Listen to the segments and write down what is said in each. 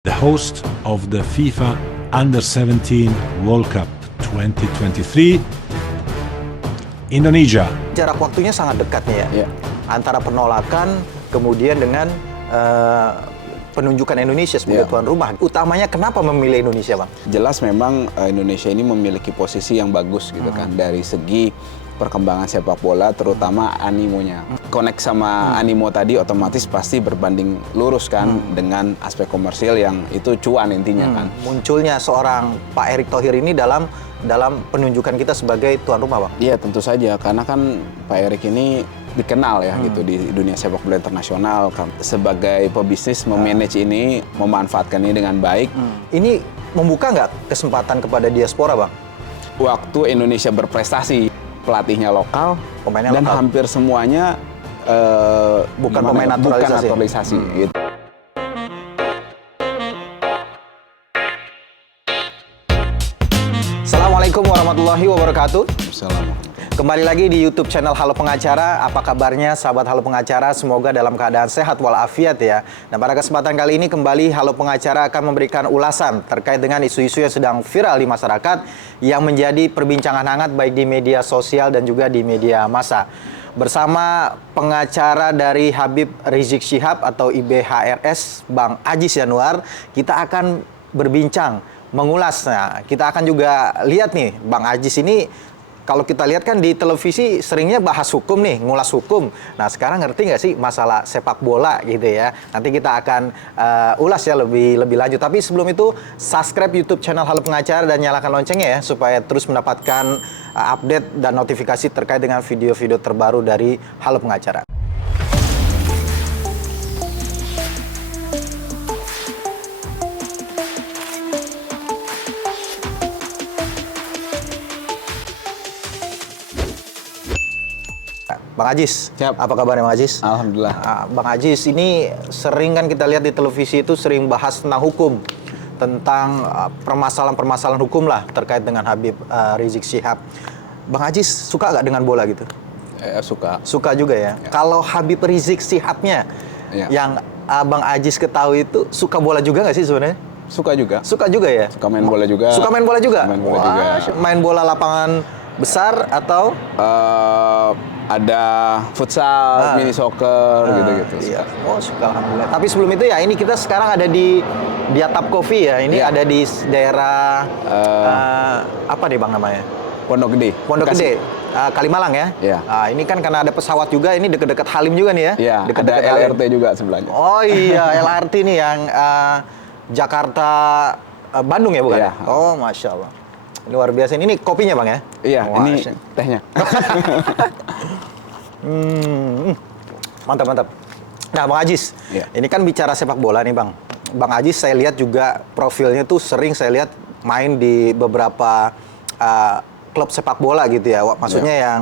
the host of the FIFA Under-17 World Cup 2023, Indonesia. Jarak waktunya sangat dekat nih ya, antara penolakan kemudian dengan penunjukan Indonesia sebagai tuan rumah. Utamanya kenapa memilih Indonesia, Bang? Jelas memang Indonesia ini memiliki posisi yang bagus gitu kan dari segi perkembangan sepak bola, terutama animonya. Connect sama animo tadi otomatis pasti berbanding lurus kan dengan aspek komersil yang itu cuan intinya kan. Munculnya seorang Pak Erick Thohir ini dalam penunjukan kita sebagai tuan rumah, Bang. Iya, tentu saja karena kan Pak Erick ini dikenal ya gitu di dunia sepak bola internasional kan sebagai pebisnis memanage ini, memanfaatkan ini dengan baik. Ini membuka nggak kesempatan kepada diaspora, Bang? Waktu Indonesia berprestasi, pelatihnya lokal, Pemainnya dan lokal. hampir semuanya Bukan pemain naturalisasi. Gitu. Assalamualaikum warahmatullahi wabarakatuh. Assalamualaikum. Kembali lagi di YouTube channel Halo Pengacara. Apa kabarnya sahabat Halo Pengacara? Semoga dalam keadaan sehat walafiat ya. Dan pada kesempatan kali ini kembali Halo Pengacara akan memberikan ulasan terkait dengan isu-isu yang sedang viral di masyarakat yang menjadi perbincangan hangat baik di media sosial dan juga di media massa. Bersama pengacara dari Habib Rizik Syihab atau IBHRS, Bang Ajis Yanuar, kita akan berbincang, mengulasnya. Kita akan juga lihat nih, Bang Ajis ini kalau kita lihat kan di televisi seringnya bahas hukum nih, ngulas hukum. Nah sekarang ngerti nggak sih masalah sepak bola gitu ya? Nanti kita akan ulas ya lebih lanjut. Tapi sebelum itu subscribe YouTube channel Halo Pengacara dan nyalakan loncengnya ya supaya terus mendapatkan update dan notifikasi terkait dengan video-video terbaru dari Halo Pengacara. Bang Ajis, Siap. apa kabarnya Bang Ajis? Alhamdulillah. Bang Ajis, ini sering kan kita lihat di televisi itu sering bahas tentang hukum, tentang permasalahan-permasalahan hukum lah terkait dengan Habib Rizik Syihab. Bang Ajis suka nggak dengan bola gitu? Suka. Suka juga ya. Kalau Habib Rizik Syihabnya yang Bang Ajis ketahui itu suka bola juga nggak sih sebenarnya? Suka juga. Suka juga ya? Suka main bola juga. Suka main bola juga? Main bola juga. Main bola lapangan besar atau? Ada futsal, mini soccer, gitu-gitu. Iya. Oh, suka, alhamdulillah. Tapi sebelum itu ya, ini kita sekarang ada di Atap Coffee ya. Ini ada di daerah apa nih Bang namanya? Pondok Gede. Pondok Gede, Kalimalang ya. Iya. Ini kan karena ada pesawat juga, ini dekat-dekat Halim juga nih ya. Iya, Dekat-dekat ada Halim. LRT juga sebelahnya. Oh iya, LRT nih yang Jakarta Bandung ya bukan? Iya. Oh, Masya Allah. Ini luar biasa. Ini kopinya Bang ya? Iya, Wah, ini asyik. tehnya. Mantap. Nah, Bang Ajis, ini kan bicara sepak bola nih, Bang. Bang Ajis, saya lihat juga profilnya tuh sering saya lihat main di beberapa klub sepak bola gitu ya. Maksudnya yang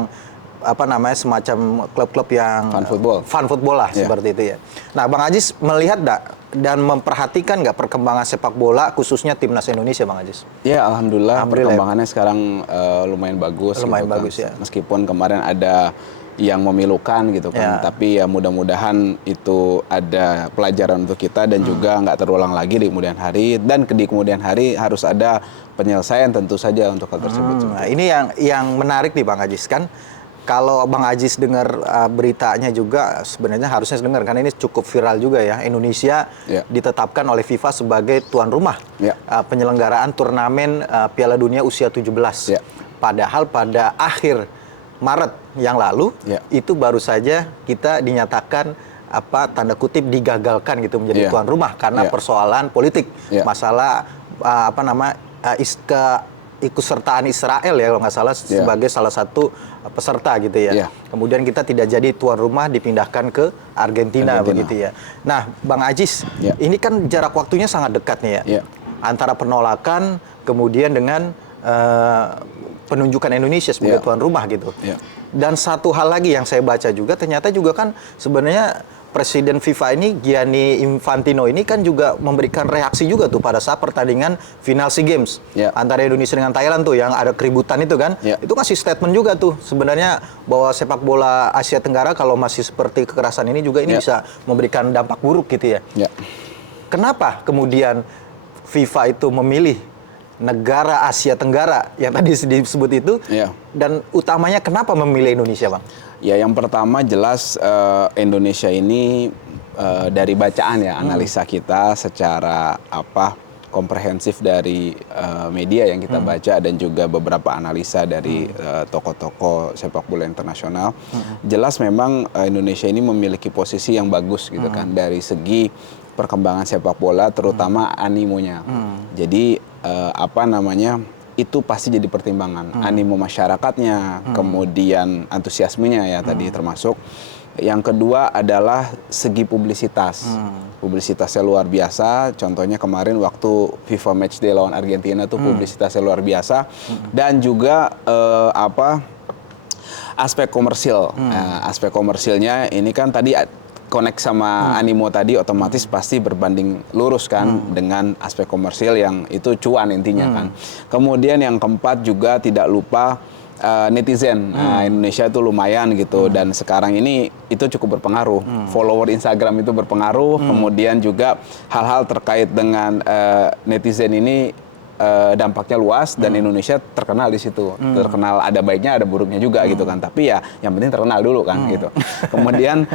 apa namanya semacam klub-klub yang fun football lah seperti itu ya. Nah, Bang Ajis melihat dan memperhatikan nggak perkembangan sepak bola khususnya timnas Indonesia, Bang Ajis? Ya, alhamdulillah perkembangannya sekarang lumayan bagus. Lumayan gitu bagus kan. ya. Meskipun kemarin ada yang memilukan gitu kan, tapi ya mudah-mudahan itu ada pelajaran untuk kita dan juga nggak terulang lagi di kemudian hari, dan di kemudian hari harus ada penyelesaian tentu saja untuk hal tersebut. Nah, ini yang menarik nih Bang Ajis kan. Kalau Bang Ajis dengar beritanya juga sebenarnya harusnya dengar karena ini cukup viral juga ya. Indonesia ditetapkan oleh FIFA sebagai tuan rumah penyelenggaraan turnamen Piala Dunia usia 17. Padahal pada akhir Maret yang lalu itu baru saja kita dinyatakan tanda kutip digagalkan gitu menjadi tuan rumah karena persoalan politik, masalah keikutsertaan Israel ya kalau nggak salah sebagai salah satu peserta gitu ya. Kemudian kita tidak jadi tuan rumah, dipindahkan ke Argentina. Begitu ya. Nah, Bang Ajis, ini kan jarak waktunya sangat dekat nih ya. Antara penolakan kemudian dengan penunjukan Indonesia sebagai tuan rumah gitu. Dan satu hal lagi yang saya baca juga ternyata juga kan sebenarnya Presiden FIFA ini Gianni Infantino ini kan juga memberikan reaksi juga tuh pada saat pertandingan final SEA Games antara Indonesia dengan Thailand tuh yang ada keributan itu kan. Itu kasih statement juga tuh sebenarnya bahwa sepak bola Asia Tenggara kalau masih seperti kekerasan ini juga ini bisa memberikan dampak buruk gitu ya. kenapa kemudian FIFA itu memilih negara Asia Tenggara yang tadi disebut itu, dan utamanya kenapa memilih Indonesia, Bang? Ya, yang pertama jelas Indonesia ini dari bacaan ya, analisa kita secara komprehensif dari media yang kita baca dan juga beberapa analisa dari tokoh-tokoh sepak bola internasional, jelas memang Indonesia ini memiliki posisi yang bagus gitu kan dari segi perkembangan sepak bola, terutama animonya. Jadi itu pasti jadi pertimbangan, animo masyarakatnya, kemudian antusiasmenya ya tadi termasuk. Yang kedua adalah segi publisitas. Publisitasnya luar biasa. Contohnya kemarin waktu FIFA Matchday lawan Argentina tuh publisitasnya luar biasa. Dan juga aspek komersil. Aspek komersilnya ini kan tadi connect sama animo tadi, otomatis pasti berbanding lurus kan dengan aspek komersil yang itu cuan intinya kan. Kemudian yang keempat juga tidak lupa netizen. Indonesia itu lumayan gitu, dan sekarang ini itu cukup berpengaruh. Follower Instagram itu berpengaruh, kemudian juga hal-hal terkait dengan netizen ini dampaknya luas, dan Indonesia terkenal di situ. Terkenal ada baiknya, ada buruknya juga gitu kan. Tapi ya yang penting terkenal dulu kan gitu. Kemudian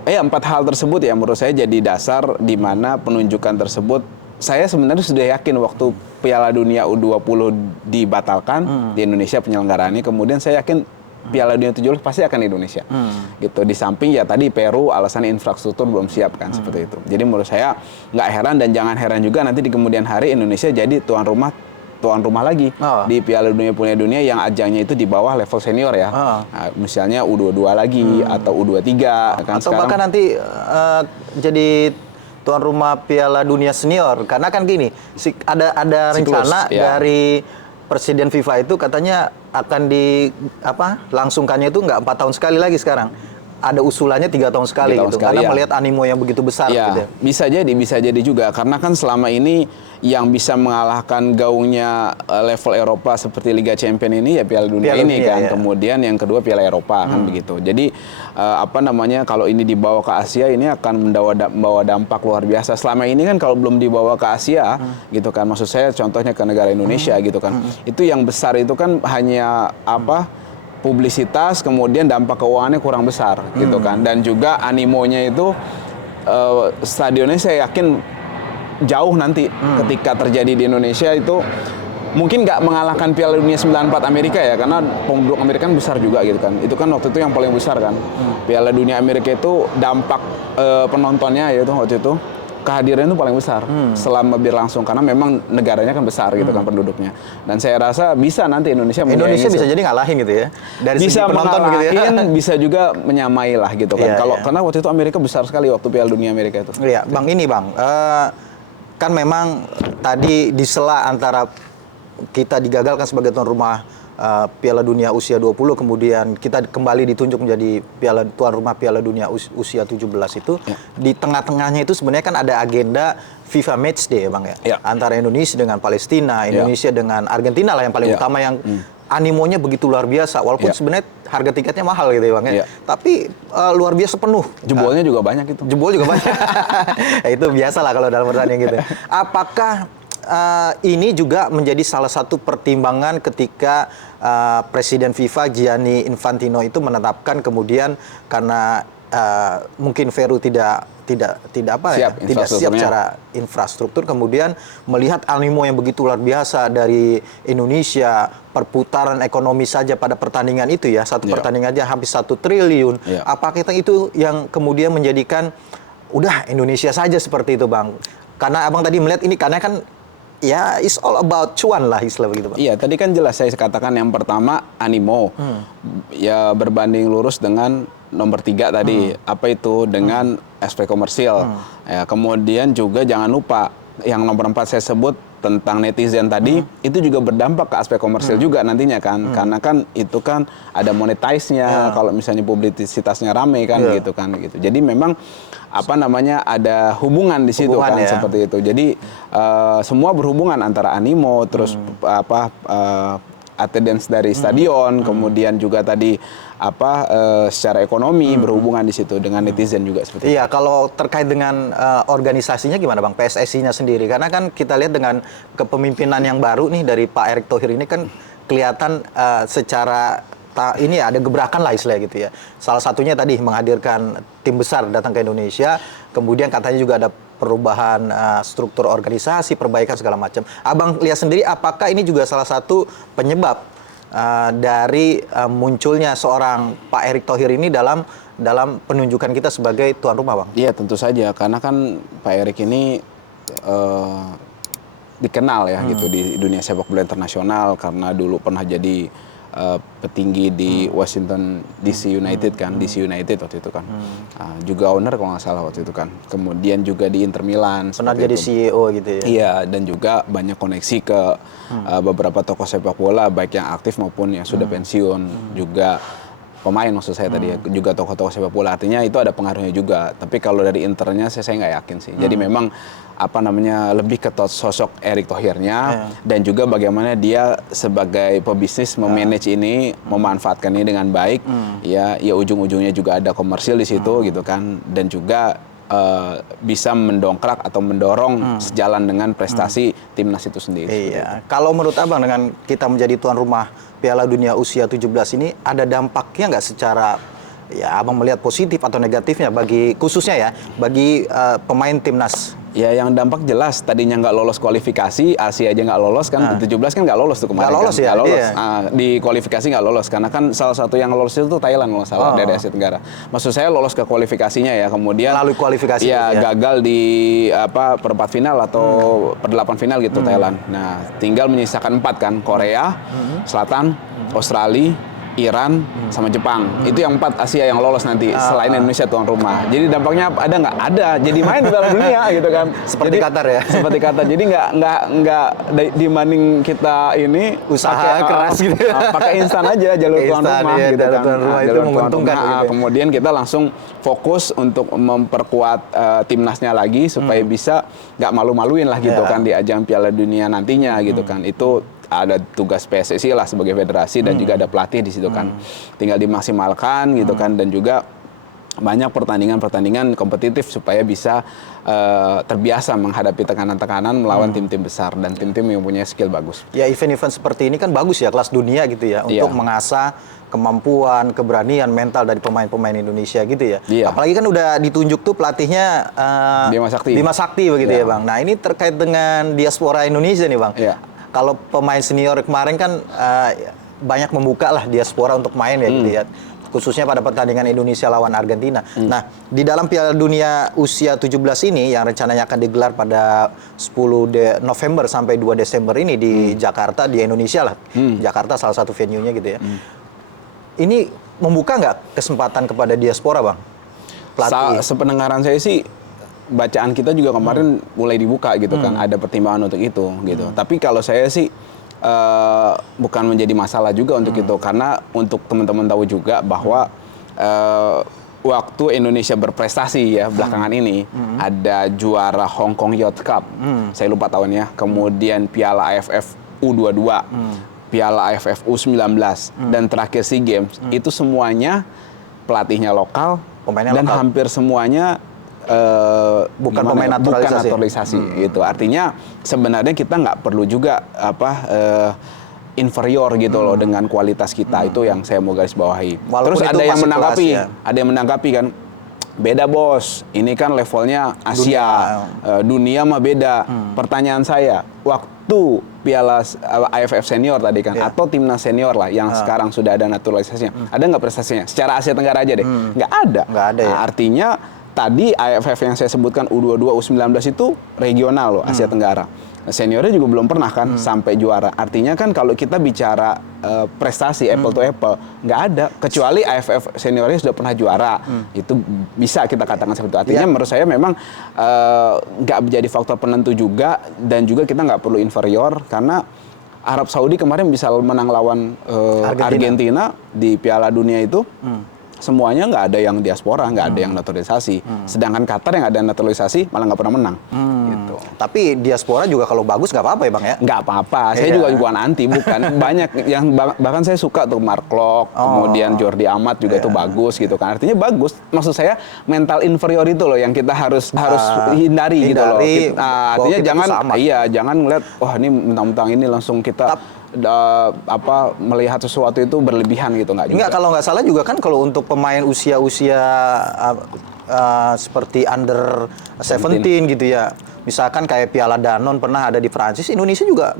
empat hal tersebut ya menurut saya jadi dasar di mana penunjukan tersebut. Saya sebenarnya sudah yakin waktu Piala Dunia U20 dibatalkan di Indonesia penyelenggaraannya, kemudian saya yakin Piala Dunia 17 pasti akan Indonesia. Gitu. Di samping ya tadi Peru alasannya infrastruktur belum siap kan seperti itu. Jadi menurut saya nggak heran, dan jangan heran juga nanti di kemudian hari Indonesia jadi tuan rumah lagi di Piala Dunia yang ajangnya itu di bawah level senior ya. Nah, misalnya U22 lagi atau U23 kan, atau bahkan nanti jadi tuan rumah Piala Dunia Senior, karena kan gini, ada rencana dari Presiden FIFA itu katanya akan langsungkannya itu nggak 4 tahun sekali lagi sekarang. Ada usulannya 3 tahun sekali gitu, karena melihat animo yang begitu besar. Gitu. Bisa jadi juga, karena kan selama ini yang bisa mengalahkan gaungnya level Eropa seperti Liga Champions ini ya Piala Dunia ini kan. Ya. Kemudian yang kedua Piala Eropa kan begitu. Jadi kalau ini dibawa ke Asia ini akan membawa dampak luar biasa. Selama ini kan kalau belum dibawa ke Asia gitu kan, maksud saya contohnya ke negara Indonesia gitu kan. Itu yang besar itu kan hanya publisitas, kemudian dampak keuangannya kurang besar gitu kan, dan juga animonya itu stadionnya saya yakin jauh nanti ketika terjadi di Indonesia itu mungkin nggak mengalahkan Piala Dunia 94 Amerika ya, karena penduduk Amerika kan besar juga gitu kan, itu kan waktu itu yang paling besar kan. Piala Dunia Amerika itu dampak penontonnya yaitu waktu itu kehadirannya itu paling besar selama berlangsung, karena memang negaranya kan besar gitu kan penduduknya. Dan saya rasa bisa nanti Indonesia bisa jadi ngalahin gitu ya. Dari bisa segi penonton ngalahin, gitu ya. bisa juga menyamai lah gitu kan. Karena waktu itu Amerika besar sekali waktu Piala Dunia Amerika itu. Iya, Bang, kan memang tadi disela antara kita digagalkan sebagai tuan rumah Piala Dunia usia 20, kemudian kita kembali ditunjuk menjadi tuan rumah Piala Dunia usia 17 itu. Di tengah-tengahnya itu sebenarnya kan ada agenda FIFA Matchday ya, Bang ya. Antara Indonesia dengan Palestina, Indonesia dengan Argentina lah yang paling utama, yang animonya begitu luar biasa, walaupun sebenarnya harga tiketnya mahal gitu ya, Bang ya. Tapi luar biasa penuh. Jebolnya juga banyak itu. Jebol juga banyak. Itu biasa lah kalau dalam pertandingan gitu. Apakah ini juga menjadi salah satu pertimbangan ketika Presiden FIFA Gianni Infantino itu menetapkan kemudian karena mungkin Peru tidak siap secara infrastruktur, kemudian melihat animo yang begitu luar biasa dari Indonesia, perputaran ekonomi saja pada pertandingan itu ya, satu pertandingan aja hampir 1 triliun. Apakah itu yang kemudian menjadikan udah Indonesia saja seperti itu, Bang? Karena Abang tadi melihat ini karena kan ya it's all about cuan lah istilah begitu, Bang. Iya, tadi kan jelas saya katakan yang pertama animo. Ya berbanding lurus dengan nomor 3 tadi, apa itu dengan aspek komersil. Ya, kemudian juga jangan lupa yang nomor 4 saya sebut tentang netizen tadi, itu juga berdampak ke aspek komersil juga nantinya kan. Karena kan itu kan ada monetize-nya kalau misalnya publisitasnya rame kan gitu kan gitu. Jadi memang ada hubungan di situ kan seperti itu. Jadi semua berhubungan antara animo terus attendance dari stadion, kemudian juga tadi secara ekonomi berhubungan di situ dengan netizen juga seperti itu. Iya, kalau terkait dengan organisasinya gimana Bang, PSSI-nya sendiri? Karena kan kita lihat dengan kepemimpinan yang baru nih dari Pak Erick Thohir ini kan kelihatan secara ini ada gebrakan lah istilahnya gitu ya. Salah satunya tadi menghadirkan tim besar datang ke Indonesia, kemudian katanya juga ada perubahan struktur organisasi, perbaikan segala macam. Abang lihat sendiri apakah ini juga salah satu penyebab dari munculnya seorang Pak Erick Thohir ini dalam penunjukan kita sebagai tuan rumah, Bang? Iya, tentu saja, karena kan Pak Erick ini dikenal ya gitu di dunia sepak bola internasional karena dulu pernah jadi petinggi di Washington DC United kan, DC United waktu itu kan, juga owner kalau nggak salah waktu itu kan, kemudian juga di Inter Milan. Pernah jadi CEO gitu ya? Iya, dan juga banyak koneksi ke beberapa tokoh sepak bola, baik yang aktif maupun yang sudah pensiun, juga pemain maksud saya tadi ya, juga tokoh-tokoh sepak bola, artinya itu ada pengaruhnya juga. Tapi kalau dari internya saya nggak yakin sih. Jadi memang lebih ke sosok Erick Thohirnya dan juga bagaimana dia sebagai pebisnis memanage ini, memanfaatkan ini dengan baik. Ya ujung-ujungnya juga ada komersil di situ gitu kan, dan juga bisa mendongkrak atau mendorong sejalan dengan prestasi timnas itu sendiri. Iya. Kalau menurut Abang dengan kita menjadi tuan rumah Piala Dunia usia 17 ini ada dampaknya nggak secara ya Abang melihat positif atau negatifnya bagi khususnya ya bagi pemain timnas? Ya yang dampak jelas, tadinya nggak lolos kualifikasi, Asia aja nggak lolos kan, 17 kan nggak lolos tuh kemarin. Nggak lolos kan? ya? Nggak lolos. Iya. Di kualifikasi nggak lolos, karena kan salah satu yang lolos itu Thailand kalau nggak salah dari Asia Tenggara. Maksud saya lolos ke kualifikasinya ya, kemudian melalui kualifikasi ya gagal di perempat final atau perdelapan final gitu Thailand. Nah tinggal menyisakan 4 kan, Korea Selatan, Australia, Iran, sama Jepang. Itu yang 4 Asia yang lolos nanti selain Indonesia tuan rumah. Jadi dampaknya ada nggak? Ada. Jadi main di Piala Dunia gitu kan. Seperti Qatar ya. Seperti Qatar. Jadi nggak dibanding kita ini usaha keras gitu. Pakai instan aja jalur tuan rumah ya, gitu kan. Tuan rumah itu menguntungkan. Gitu. Kemudian kita langsung fokus untuk memperkuat timnasnya lagi supaya bisa nggak malu-maluin lah gitu kan di ajang Piala Dunia nantinya gitu kan. Itu ada tugas PSSI lah sebagai federasi dan juga ada pelatih di situ kan. Tinggal dimaksimalkan gitu kan, dan juga banyak pertandingan-pertandingan kompetitif supaya bisa terbiasa menghadapi tekanan-tekanan melawan tim-tim besar dan tim-tim yang punya skill bagus. Ya event-event seperti ini kan bagus ya, kelas dunia gitu ya, untuk mengasah kemampuan, keberanian, mental dari pemain-pemain Indonesia gitu ya. Apalagi kan udah ditunjuk tuh pelatihnya Bima Sakti begitu ya Bang. Nah ini terkait dengan diaspora Indonesia nih Bang. Kalau pemain senior kemarin kan banyak membuka lah diaspora untuk main ya gitu ya. Khususnya pada pertandingan Indonesia lawan Argentina. Nah, di dalam Piala Dunia usia 17 ini yang rencananya akan digelar pada 10 November sampai 2 Desember ini di Jakarta, di Indonesia lah. Jakarta salah satu venue-nya gitu ya. Ini membuka nggak kesempatan kepada diaspora, Bang? Pelatih. Sependengaran saya sih, bacaan kita juga kemarin mulai dibuka gitu kan, ada pertimbangan untuk itu gitu. Tapi kalau saya sih bukan menjadi masalah juga untuk itu, karena untuk teman-teman tahu juga bahwa waktu Indonesia berprestasi ya belakangan ini ada juara Hong Kong Youth Cup, saya lupa tahunnya, kemudian Piala AFF U22, Piala AFF U19 dan terakhir SEA Games, itu semuanya pelatihnya lokal dan hampir semuanya bukan pemain naturalisasi gitu. Artinya sebenarnya kita nggak perlu juga inferior gitu loh dengan kualitas kita. Itu yang saya mau garis bawahi. Terus ada yang menanggapi, ada yang menanggapi kan, beda bos, ini kan levelnya Asia, dunia mah beda. Pertanyaan saya, waktu Piala AFF senior tadi kan, atau timnas senior lah yang sekarang sudah ada naturalisasinya, ada nggak prestasinya? Secara Asia Tenggara aja deh, nggak ada. Nah, artinya tadi AFF yang saya sebutkan U22, U19 itu regional loh, Asia Tenggara. Seniornya juga belum pernah kan sampai juara. Artinya kan kalau kita bicara prestasi apple to apple, nggak ada. Kecuali AFF seniornya sudah pernah juara. Itu bisa kita katakan seperti itu. Artinya menurut saya memang nggak menjadi faktor penentu juga. Dan juga kita nggak perlu inferior, karena Arab Saudi kemarin bisa menang lawan Argentina di Piala Dunia itu. semuanya nggak ada yang diaspora, nggak ada yang naturalisasi. Sedangkan Qatar yang ada naturalisasi malah nggak pernah menang. Gitu. Tapi diaspora juga kalau bagus nggak apa-apa ya Bang ya? Nggak apa-apa, saya Iya. juga bukan anti, bukan. Banyak yang bahkan saya suka tuh Mark Klok, kemudian Jordi Amat juga itu bagus gitu kan. Artinya bagus. Maksud saya mental inferior itu loh yang kita harus hindari gitu loh. Artinya kita jangan tuh sama. jangan ngeliat wah ini mentang-mentang ini langsung kita melihat sesuatu itu berlebihan gitu, nggak juga. Enggak, kalau nggak salah juga kan kalau untuk pemain usia-usia seperti under 17 gitu ya. Misalkan kayak Piala Danone pernah ada di Prancis, Indonesia juga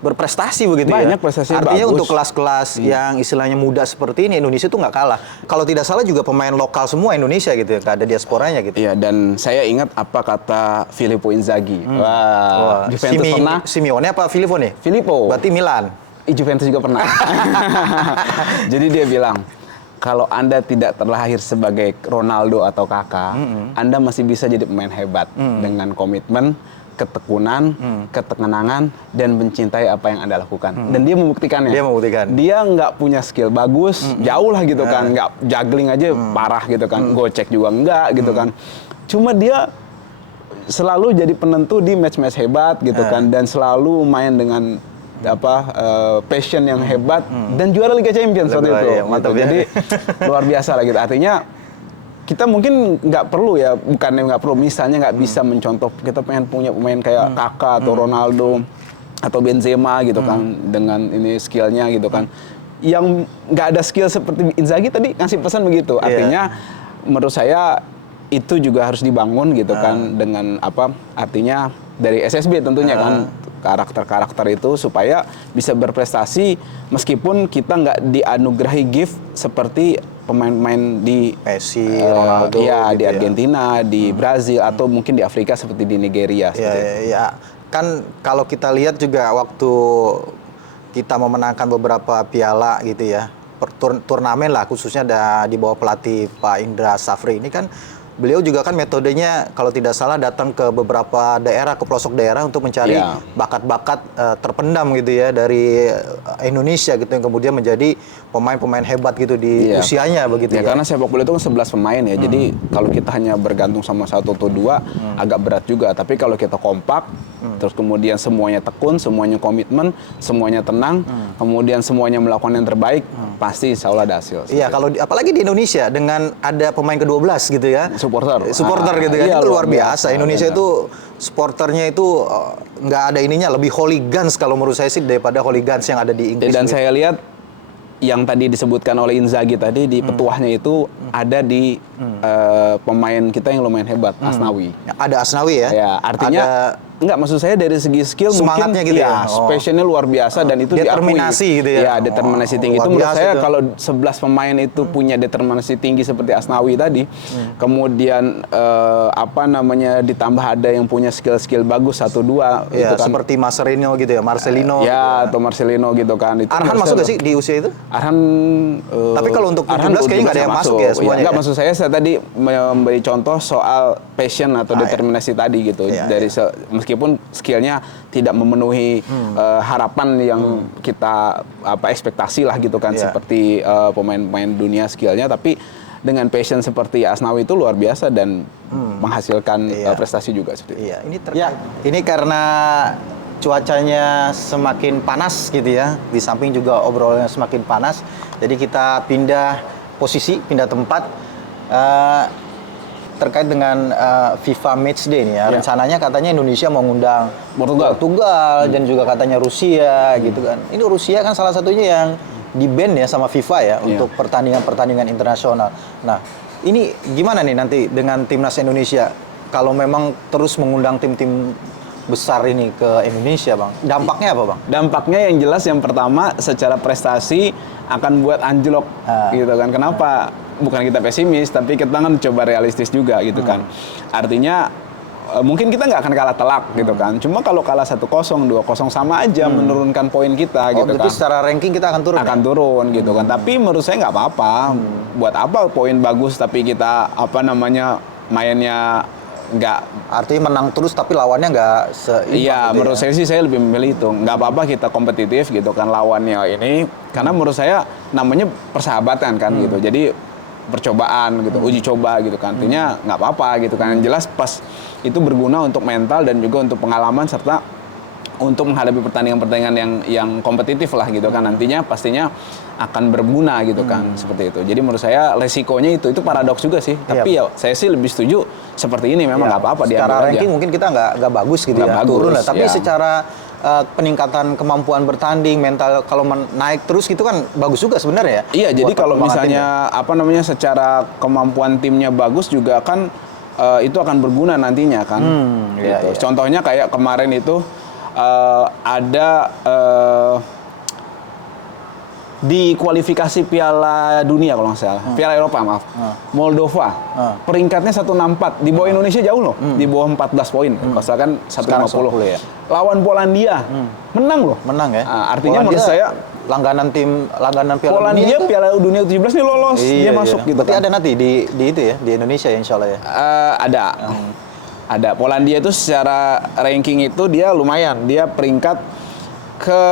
berprestasi begitu ya. Banyak prestasinya Artinya bagus. untuk kelas-kelas yang istilahnya muda seperti ini, Indonesia tuh nggak kalah. Kalau tidak salah juga pemain lokal semua Indonesia gitu ya, nggak ada diasporanya gitu. Iya, dan saya ingat apa kata Filippo Inzaghi. Wah, Juventus pernah. Simeone apa Filippo nih? Filippo. Berarti Milan. Juventus juga pernah. Jadi dia bilang, kalau Anda tidak terlahir sebagai Ronaldo atau Kakak, Anda masih bisa jadi pemain hebat dengan komitmen, ketekunan, ketenangan, dan mencintai apa yang Anda lakukan. Dan dia membuktikannya. Dia membuktikan. Dia nggak punya skill bagus, jauh lah gitu kan, nggak juggling aja parah gitu kan, gocek juga nggak gitu kan. Cuma dia selalu jadi penentu di match-match hebat gitu kan, dan selalu main dengan passion yang hebat dan juara Liga Champions waktu itu. Ya, mantap gitu. ya. Jadi luar biasa lah gitu. Artinya kita mungkin nggak perlu ya, bukannya nggak perlu, misalnya nggak bisa mencontoh, kita pengen punya pemain kayak Kakak atau Ronaldo atau Benzema gitu kan, dengan ini skillnya gitu kan. Yang nggak ada skill seperti Inzaghi tadi ngasih pesan begitu. Artinya menurut saya itu juga harus dibangun gitu kan, dengan artinya dari SSB tentunya kan, karakter-karakter itu supaya bisa berprestasi meskipun kita nggak dianugerahi gift seperti pemain-pemain di Messi, Ronaldo di gitu ya. Argentina, di Brazil atau mungkin di Afrika seperti di Nigeria. Ya. Kan kalau kita lihat juga waktu kita memenangkan beberapa piala gitu ya, turnamen lah khususnya di bawah pelatih Pak Indra Safri ini kan, beliau juga kan metodenya kalau tidak salah datang ke beberapa daerah, ke pelosok daerah untuk mencari bakat-bakat terpendam gitu ya dari Indonesia gitu yang kemudian menjadi pemain-pemain hebat gitu di usianya begitu ya. Karena sepak bola itu kan 11 pemain ya. Jadi kalau kita hanya bergantung sama satu atau dua agak berat juga. Tapi kalau kita kompak, terus kemudian semuanya tekun, semuanya komitmen, semuanya tenang, kemudian semuanya melakukan yang terbaik, pasti insya Allah ada hasil. Iya, kalau apalagi di Indonesia dengan ada pemain ke-12 gitu ya. Supporter gitu kan, itu luar biasa. Indonesia itu supporternya itu nggak ada ininya, lebih hooligans kalau menurut saya sih daripada hooligans yang ada di Inggris. Dan saya lihat yang tadi disebutkan oleh Inzaghi tadi di petuahnya itu ada di pemain kita yang lumayan hebat, Asnawi. Ada Asnawi ya? Ya, artinya enggak, maksud saya dari segi skill semangatnya mungkin gitu ya. Passionnya luar biasa dan itu determinasi diakui. Gitu ya. Ya, determinasi tinggi itu menurut saya itu. kalau 11 pemain itu punya determinasi tinggi seperti Asnawi tadi, kemudian ditambah ada yang punya skill-skill bagus 1-2 ya, gitu kan. seperti Marcelino gitu ya, Marcelino. Atau Marcelino gitu kan. Itu Arhan masuk gak sih di usia itu? Arhan tapi kalau untuk 17 kayaknya nggak ada yang masuk ya semuanya. Enggak, maksud saya tadi memberi contoh soal passion atau determinasi tadi gitu. Dari meskipun skillnya tidak memenuhi harapan yang kita ekspektasi lah gitu kan, seperti pemain-pemain dunia skillnya, tapi dengan passion seperti Asnawi itu luar biasa dan menghasilkan prestasi juga seperti itu. Iya, ini karena cuacanya semakin panas gitu ya, di samping juga obrolannya semakin panas, jadi kita pindah posisi, pindah tempat terkait dengan FIFA Matchday nih ya. Rencananya katanya Indonesia mau ngundang Portugal dan juga katanya Rusia gitu kan. Ini Rusia kan salah satunya yang di-ban ya sama FIFA ya untuk pertandingan-pertandingan internasional. Nah, ini gimana nih nanti dengan timnas Indonesia kalau memang terus mengundang tim-tim besar ini ke Indonesia, Bang? Dampaknya apa, Bang? Dampaknya yang jelas yang pertama secara prestasi akan buat anjlok gitu kan. Kenapa? Bukan kita pesimis, tapi kita kan coba realistis juga gitu kan. Artinya mungkin kita nggak akan kalah telak gitu kan. Cuma kalau kalah 1-0, 2-0 sama aja menurunkan poin kita gitu kan. Berarti secara ranking kita akan turun. Akan turun gitu kan. Tapi menurut saya nggak apa-apa. Buat apa poin bagus tapi kita mainnya nggak, artinya menang terus tapi lawannya nggak seimbang. Iya, menurut saya sih saya lebih memilih itu. Nggak apa-apa kita kompetitif gitu kan lawannya ini, karena menurut saya namanya persahabatan kan gitu. Jadi percobaan gitu, uji coba gitu kan. Artinya nggak apa-apa gitu kan. Yang jelas pas itu berguna untuk mental dan juga untuk pengalaman serta untuk menghadapi pertandingan-pertandingan yang kompetitif lah gitu kan, nantinya pastinya akan berguna gitu kan, seperti itu. Jadi menurut saya resikonya itu paradoks juga sih. Tapi ya saya sih lebih setuju seperti ini, memang nggak apa-apa diambil aja. Secara ranking mungkin kita nggak bagus gitu ya, turun lah. Tapi secara peningkatan kemampuan bertanding, mental kalau naik terus gitu kan bagus juga sebenarnya ya. Iya, jadi kalau misalnya secara kemampuan timnya bagus juga kan itu akan berguna nantinya kan. Gitu. Contohnya kayak kemarin itu ada di kualifikasi Piala Dunia kalau nggak salah, Piala Eropa maaf, Moldova, peringkatnya 164, di bawah Indonesia jauh loh, di bawah 14 poin, kalau salah kan 150 ya. Lawan Polandia, menang loh. Menang ya. Artinya menurut saya langganan Piala Polandia Dunia Piala Dunia 17 ini lolos, dia masuk gitu. Berarti ada nanti di itu ya, di Indonesia ya insya Allah ya. Ada. Polandia itu secara ranking itu dia lumayan, dia peringkat ke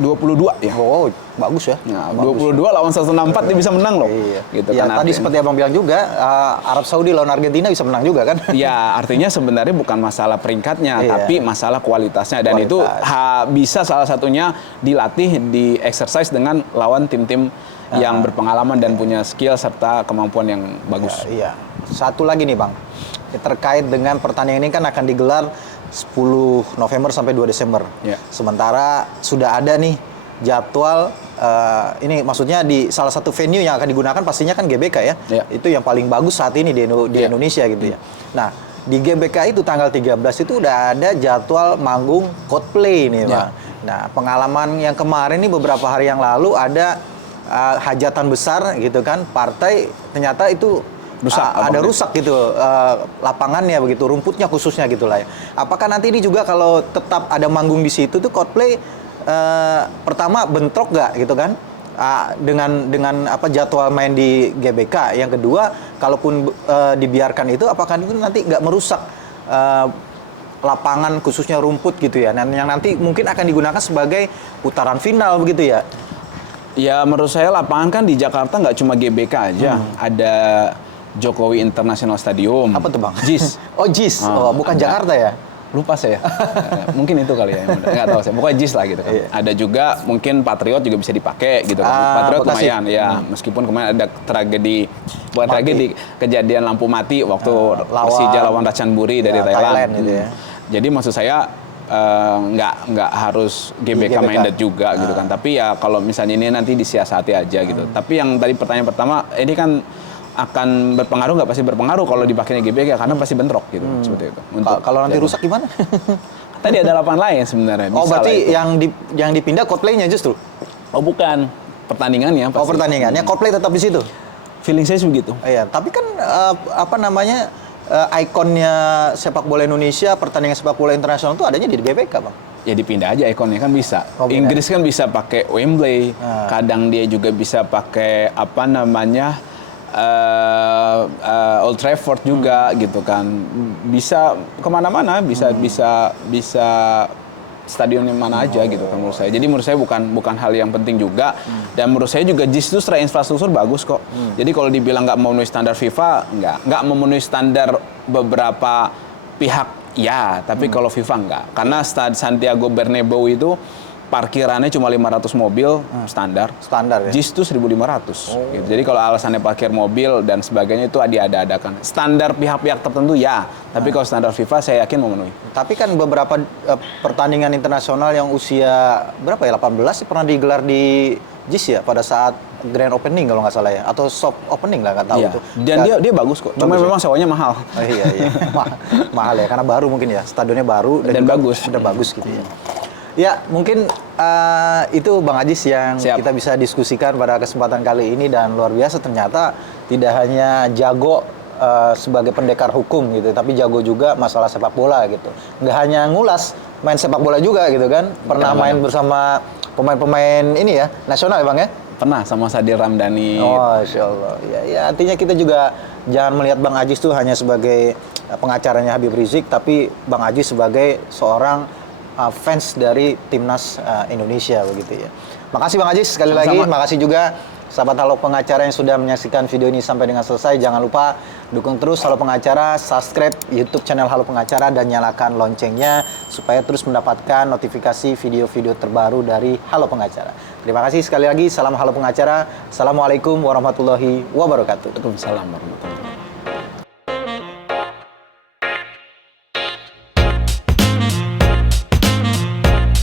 22 ya. Oh, bagus ya. Nah, 22 lawan 164 dia bisa menang loh. Iya. Gitu ya, kan tadi seperti Abang bilang juga, Arab Saudi lawan Argentina bisa menang juga kan? Ya, artinya sebenarnya bukan masalah peringkatnya, tapi masalah kualitasnya. Dan itu bisa salah satunya dilatih, di exercise dengan lawan tim-tim yang berpengalaman dan punya skill serta kemampuan yang bagus. Iya. Satu lagi nih Bang, terkait dengan pertandingan ini kan akan digelar 10 November sampai 2 Desember. Sementara sudah ada nih jadwal, ini maksudnya di salah satu venue yang akan digunakan pastinya kan GBK ya. Itu yang paling bagus saat ini di Indonesia gitu ya. Nah, di GBK itu tanggal 13 itu udah ada jadwal manggung Coldplay nih Bang. Nah, pengalaman yang kemarin nih beberapa hari yang lalu ada hajatan besar gitu kan, partai ternyata itu rusak gitu lapangannya begitu, rumputnya khususnya gitulah ya. Apakah nanti ini juga kalau tetap ada manggung di situ tuh Coldplay pertama bentrok nggak gitu kan dengan jadwal main di GBK? Yang kedua, kalaupun dibiarkan itu, apakah itu nanti nggak merusak lapangan khususnya rumput gitu ya? Dan yang nanti mungkin akan digunakan sebagai putaran final begitu ya? Ya menurut saya lapangan kan di Jakarta nggak cuma GBK aja, ada Jokowi International Stadium. Apa tuh Bang? JIS. Oh JIS, bukan Jakarta ya? Lupa saya. Mungkin itu kali ya, nggak tahu saya. Pokoknya JIS lah gitu kan. Ada juga mungkin Patriot juga bisa dipakai gitu kan. Patriot lumayan ya, meskipun kemarin ada kejadian lampu mati waktu Persija lawan Ratchanburi dari Thailand gitu ya. Jadi maksud saya nggak harus GBK minded juga gitu kan. Tapi ya kalau misalnya ini nanti disiasati aja gitu. Tapi yang tadi pertanyaan pertama, ini kan akan berpengaruh nggak? Pasti berpengaruh kalau dipakainya GBK karena pasti bentrok gitu, seperti itu. Kalau nanti rusak gimana? Tadi ada lapangan lain sebenarnya. Berarti yang dipindah Coldplay-nya justru? Oh bukan, pertandingannya. Pasti. Pertandingannya Coldplay tetap di situ? Feeling saya begitu. Iya, tapi kan ikonnya sepak bola Indonesia, pertandingan sepak bola internasional itu adanya di GBK Bang? Ya dipindah aja ikonnya kan bisa. Inggris kan bisa pakai Wembley, kadang dia juga bisa pakai Old Trafford juga gitu kan, bisa kemana-mana, bisa stadion yang mana aja gitu kan menurut saya. Jadi menurut saya bukan hal yang penting juga, dan menurut saya juga JIS itu secara infrastruktur bagus kok. Jadi kalau dibilang nggak memenuhi standar FIFA, nggak memenuhi standar beberapa pihak ya, tapi kalau FIFA nggak, karena Santiago Bernabeu itu parkirannya cuma 500 mobil standar ya? JIS itu 1.500 gitu. Jadi kalau alasannya parkir mobil dan sebagainya itu ada-adakan standar pihak-pihak tertentu ya, tapi kalau standar FIFA saya yakin memenuhi. Tapi kan beberapa pertandingan internasional yang usia berapa ya, 18 sih pernah digelar di JIS ya pada saat grand opening kalau nggak salah ya, atau soft opening lah, nggak tahu itu. Dan dia bagus kok, cuma memang sewanya mahal. Iya. mahal ya, karena baru mungkin ya, stadionnya baru dan bagus. Sudah bagus gitu ya. Ya, mungkin itu Bang Ajis yang kita bisa diskusikan pada kesempatan kali ini, dan luar biasa ternyata tidak hanya jago sebagai pendekar hukum gitu, tapi jago juga masalah sepak bola gitu. Nggak hanya ngulas, main sepak bola juga gitu kan. Pernah main bersama pemain-pemain ini ya, nasional ya Bang ya? Pernah sama Sadil Ramdhani. Oh, Insya Allah. Ya, artinya kita juga jangan melihat Bang Ajis tuh hanya sebagai pengacaranya Habib Rizik, tapi Bang Ajis sebagai seorang fans dari timnas Indonesia begitu ya. Makasih Bang Ajis sekali lagi. Makasih juga sahabat Halo Pengacara yang sudah menyaksikan video ini sampai dengan selesai. Jangan lupa dukung terus Halo Pengacara, subscribe YouTube channel Halo Pengacara dan nyalakan loncengnya supaya terus mendapatkan notifikasi video-video terbaru dari Halo Pengacara. Terima kasih sekali lagi. Salam Halo Pengacara. Assalamualaikum warahmatullahi wabarakatuh. Waalaikumsalam warahmatullahi wabarakatuh.